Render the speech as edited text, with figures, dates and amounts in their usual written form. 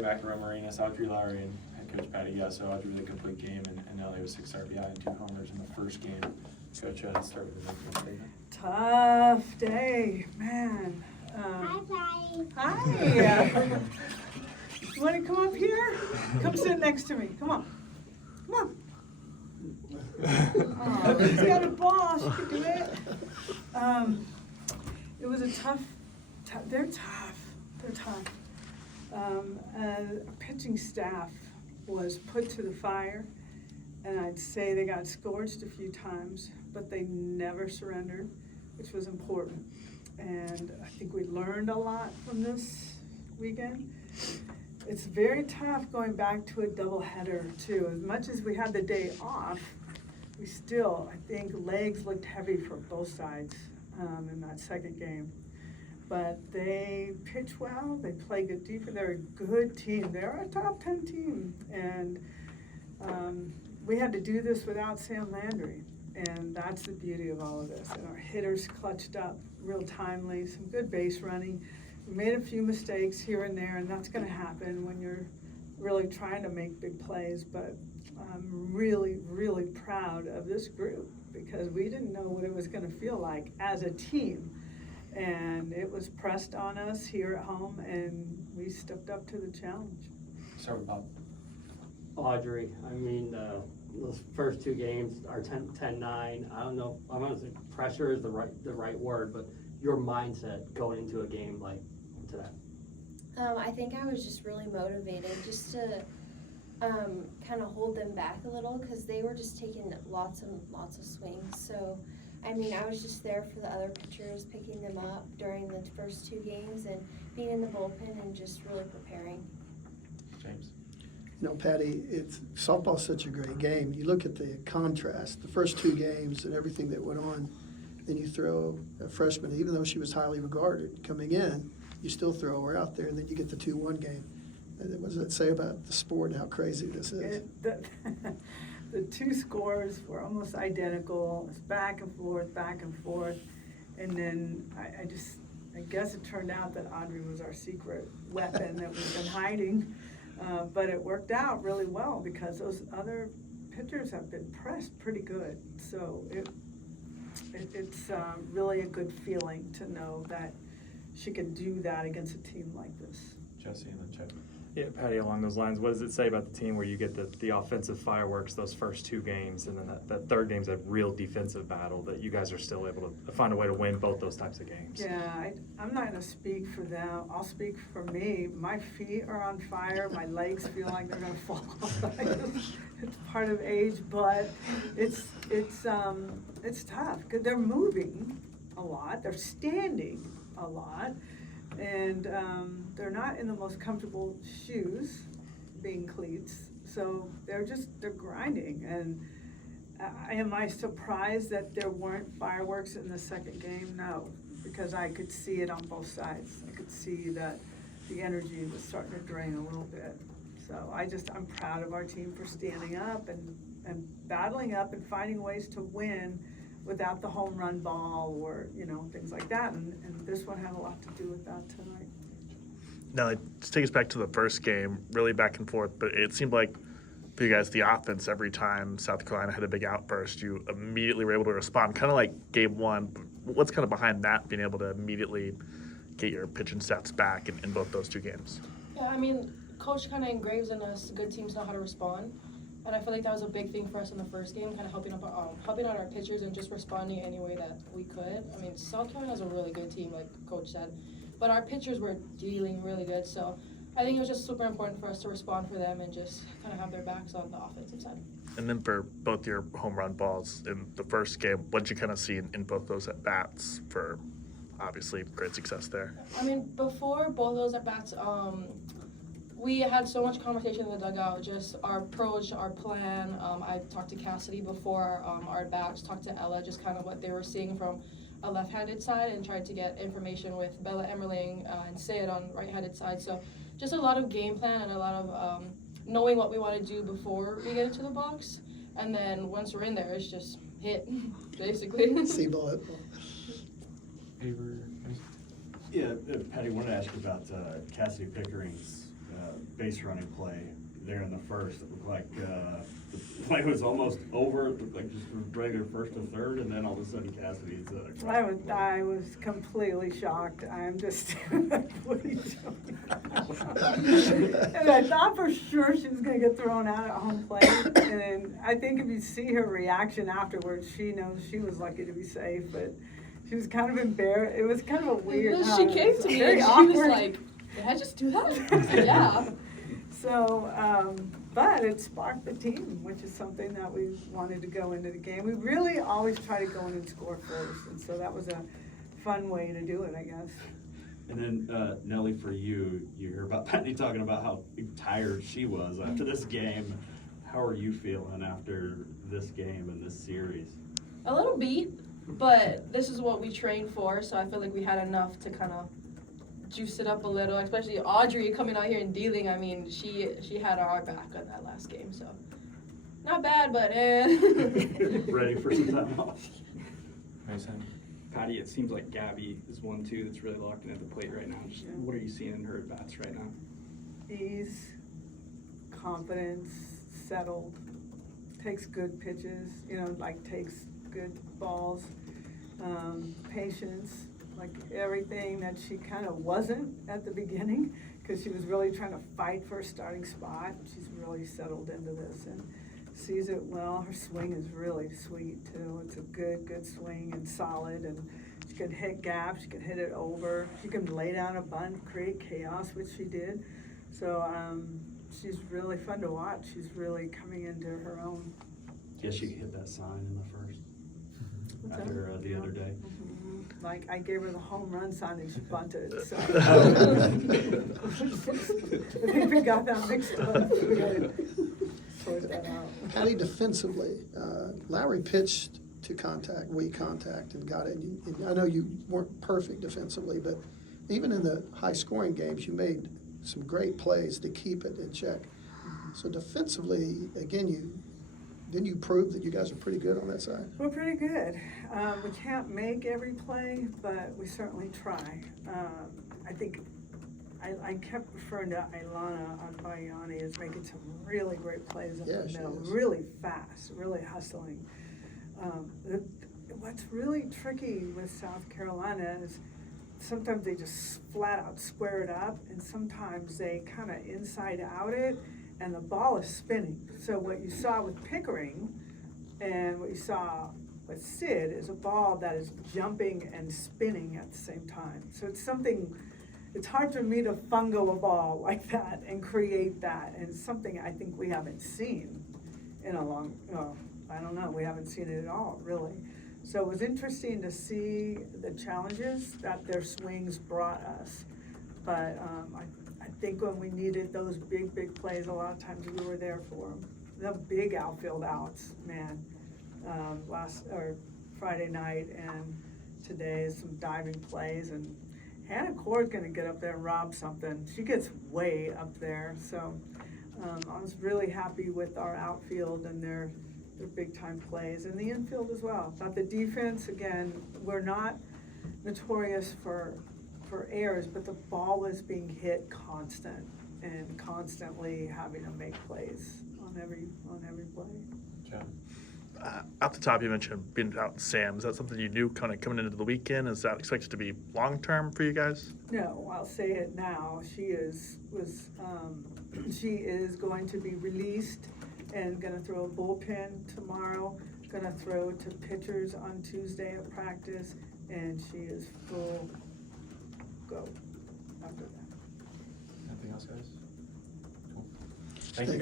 McEnroe-Marinas, Audrey, Lowry, and head coach Patty Gasso. Audrey with a complete game, and Nelly was 6 RBI and 2 homers in the first game. Coach, let's start with the opening statement. Tough day, man. Hi, Patty. Hi. You want to come up here? Come sit next to me. Come on. Come on. Oh, he's got a ball. She can do it. It was a tough. They're tough. They're tough. Our pitching staff was put to the fire, and I'd say they got scorched a few times, but they never surrendered, which was important. And I think we learned a lot from this weekend. It's very tough going back to a doubleheader too. As much as we had the day off, we still, I think, legs looked heavy for both sides in that second game. But they pitch well, they play good defense, they're a good team. They're a top 10 team. And we had to do this without Sam Landry. And that's the beauty of all of this. And our hitters clutched up real timely, some good base running. We made a few mistakes here and there, and that's going to happen when you're really trying to make big plays. But I'm really, really proud of this group because we didn't know what it was going to feel like as a team. And it was pressed on us here at home, and we stepped up to the challenge. Start with Bob. Audrey, I mean, those first 2 games are 10-9. I don't know, I'm gonna say pressure is the right word, but your mindset going into a game like today. I think I was just really motivated just to kind of hold them back a little because they were just taking lots and lots of swings. So, I mean, I was just there for the other pitchers, picking them up during the first 2 games and being in the bullpen and just really preparing. James. You know, Patty, softball's such a great game. You look at the contrast, the first 2 games and everything that went on, then you throw a freshman, even though she was highly regarded coming in, you still throw her out there, and then you get the 2-1 game. And what does that say about the sport and how crazy this is? The 2 scores were almost identical. It's back and forth. And then I guess it turned out that Audrey was our secret weapon that we've been hiding. But it worked out really well because those other pitchers have been pressed pretty good. So it's really a good feeling to know that she can do that against a team like this. Jesse and then Chad. Yeah, Patty, along those lines, what does it say about the team where you get the offensive fireworks those first 2 games, and then that third game's a real defensive battle that you guys are still able to find a way to win both those types of games? Yeah, I'm not going to speak for them. I'll speak for me. My feet are on fire. My legs feel like they're going to fall off. It's part of age, but it's tough because they're moving a lot. They're standing a lot. And they're not in the most comfortable shoes, being cleats. So they're grinding. And am I surprised that there weren't fireworks in the second game? No, because I could see it on both sides. I could see that the energy was starting to drain a little bit. So I'm proud of our team for standing up and battling up and finding ways to win without the home run ball or, things like that. And this one had a lot to do with that tonight. Now, let's take us back to the first game, really back and forth, but it seemed like for you guys, the offense, every time South Carolina had a big outburst, you immediately were able to respond, kind of like game 1. What's kind of behind that, being able to immediately get your pitching stats back in both those 2 games? Yeah, I mean, Coach kind of engraves in us good teams know how to respond. And I feel like that was a big thing for us in the first game, kind of helping out our pitchers and just responding any way that we could. I mean, South Carolina is a really good team, like Coach said, but our pitchers were dealing really good. So I think it was just super important for us to respond for them and just kind of have their backs on the offensive side. And then for both your home run balls in the first game, what did you kind of see in both those at-bats for obviously great success there? I mean, before both those at-bats, we had so much conversation in the dugout, just our approach, our plan. I talked to Cassidy before our at-bats, talked to Ella, just kind of what they were seeing from a left-handed side and tried to get information with Bella Emmerling and Sid on right-handed side. So just a lot of game plan and a lot of knowing what we want to do before we get into the box. And then once we're in there, it's just hit, basically. See ball, hit ball. Avery. Yeah, Patty, wanted to ask you about Cassidy Pickering's base running play there in the first. It looked like the play was almost over. It looked like just regular first to third, and then all of a sudden Cassidy's I was completely shocked. I'm just like, what are you doing? And I thought for sure she was gonna get thrown out at home plate. And then I think if you see her reaction afterwards, she knows she was lucky to be safe, but she was kind of embarrassed. It was kind of a weird. She came to me very and she awkward. was like, "Did I just do that?" I said, "Yeah." So, but it sparked the team, which is something that we wanted to go into the game. We really always try to go in and score first, and so that was a fun way to do it, I guess. And then Nelly, for you hear about Patty talking about how tired she was after this game. How are you feeling after this game and this series? A little beat, but this is what we trained for, so I feel like we had enough to kind of juice it up a little, especially Audrey coming out here and dealing. I mean, she had our back on that last game, so not bad, but Ready for some time off? Mason? Patty, it seems like Gabby is one too that's really locked in at the plate right now. Just what are you seeing in her at bats right now? Ease, confidence, settled, takes good pitches, like takes good balls, patience, like everything that she kind of wasn't at the beginning, because she was really trying to fight for a starting spot. She's really settled into this and sees it well. Her swing is really sweet too. It's a good swing and solid, and she can hit gaps, she can hit it over, she can lay down a bunt, create chaos, which she did. So she's really fun to watch. She's really coming into her own. Guess you hit that sign in the first What's after that? the other day. Like, I gave her the home run sign and she bunted, so. I think we got that mixed up. We gotta sort that out. Patty, defensively, Lowry pitched to contact, weak contact, and got it. And I know you weren't perfect defensively, but even in the high-scoring games, you made some great plays to keep it in check. So defensively, again, didn't you prove that you guys are pretty good on that side? We're pretty good. We can't make every play, but we certainly try. I think I kept referring to Ilana Agbayani as making some really great plays up Yeah, the she middle, is. really fast, really hustling. What's really tricky with South Carolina is sometimes they just flat out square it up, and sometimes they kind of inside out it, and the ball is spinning. So what you saw with Pickering and what you saw with Sid is a ball that is jumping and spinning at the same time. So it's hard for me to fungo a ball like that and create that, and it's something I think we haven't seen in a long, I don't know, we haven't seen it at all, really. So it was interesting to see the challenges that their swings brought us. But I think when we needed those big plays, a lot of times we were there for them. The big outfield outs, man, Friday night and today, some diving plays, and Hannah Core's gonna get up there and rob something. She gets way up there, so I was really happy with our outfield and their big time plays, and the infield as well. Thought the defense, again, we're not notorious for errors, but the ball was being hit constant and constantly having to make plays on every play. John? Off the top, you mentioned being out Sam. Is that something you knew kind of coming into the weekend? Is that expected to be long-term for you guys? No, I'll say it now. She is going to be released and gonna throw a bullpen tomorrow, gonna throw to pitchers on Tuesday at practice, and she is full go after that. Anything else, guys? Cool. Thank you.